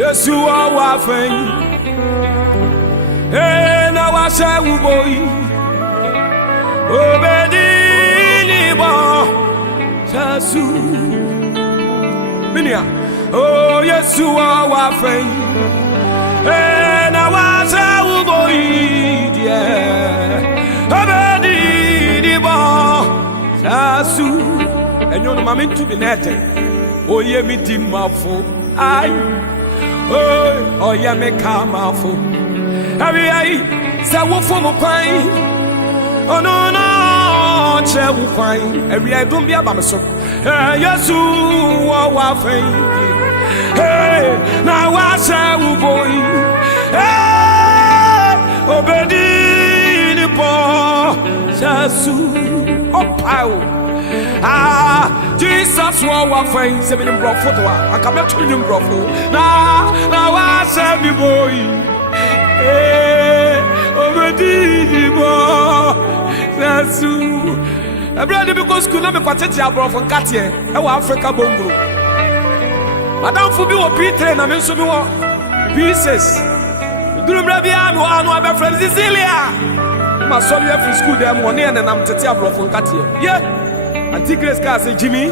Yesu wa fen na wa sha wo boy obedi ni bo Yesu minia oh Yesu wa fen na wa sha wo boy obedi ni bo Yesu enyo no mama ntu bi na ete oye mi di mafo ai oh yeah me come off every ai say wo for mo kwan oh no no che wo kwan every ai don't be aba me so Yesu wa fen hey na wa say wo boy hey obedi ni po Yesu opao Jesus wa fen se me brofo to akame to me brofo na wa se mi boy obedi bo Yesu everybody because school na me kwatete abrofo nkate e wa Africa bongro madam fu bi wo P3 na me nso bi wo pieces duru mra bia me wa no abe friend Cecilia ma so be free school dem woni e nam tete abrofo nkate yeah Auntie Grace say Jimmy,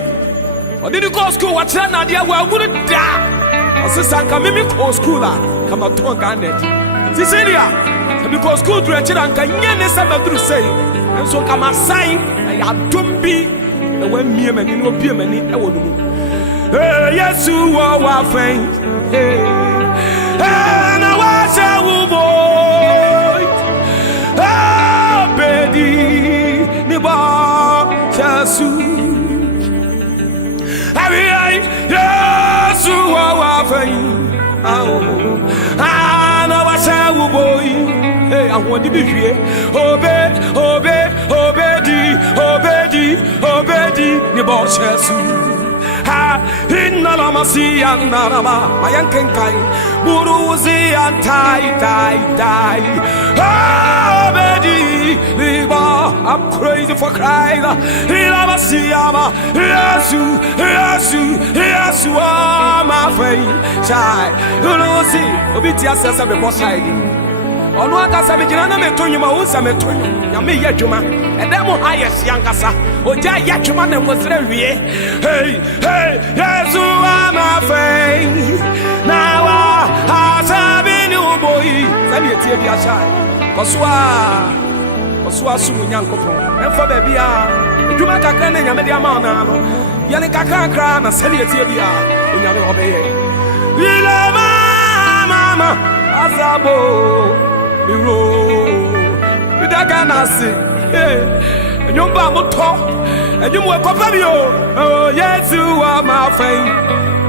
or did you go school? What's that? Nadia, well, wouldn't die. Or sister, come me go school. Come out to a garnet. Cecilia, because school to a child and can yen some to say. And so come a sign, I don't be the way me and you know, be many. Yes, you are faint. And I was a boy. Ah, bedi, niba. Yesu Abi Yesu wa fen na wa sa wo boy eh awon di bi hwie obedi ni bo Yesu ha inna la masiya narama mayanken kai buruzi antai dai obedi liba I'm crazy for crying Yesu my friend chai no see obiti asesa be boss side onu akasa be jina na metonyu ma unsa metonyu ya me yadwuma edem hayes yankasa oja yadwuma na mosre wie hey Yesu my friend now asabi ni oboyi sabi etie bi achai Oswa sumu nyankopon enfo ba bia adwuma kakra na nyame dia ma na no yene kakra kra na sele tie bia onyame obeye ila mama azabo biro bidaga na se enyumba moto enyumu ekopa bio oh Yesu wa ma fen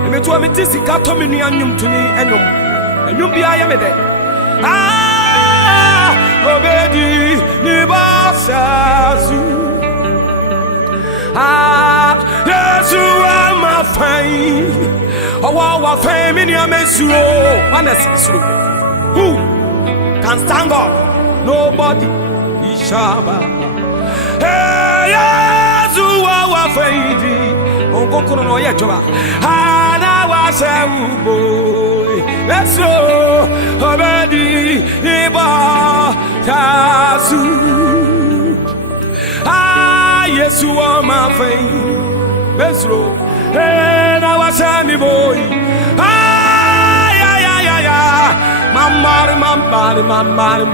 emetu ameti sika to menu anyum tuni enyum bia ya mede obedi ni basazu Yesu ma fai wa fai mini amesuro wanasuru who can stand up nobody ishaba Yesu wa fai di onkokoro no ye joba na wa sewu Yesu obedi iba tasu Yesu ma fai besro na wa sami boy ya Mammire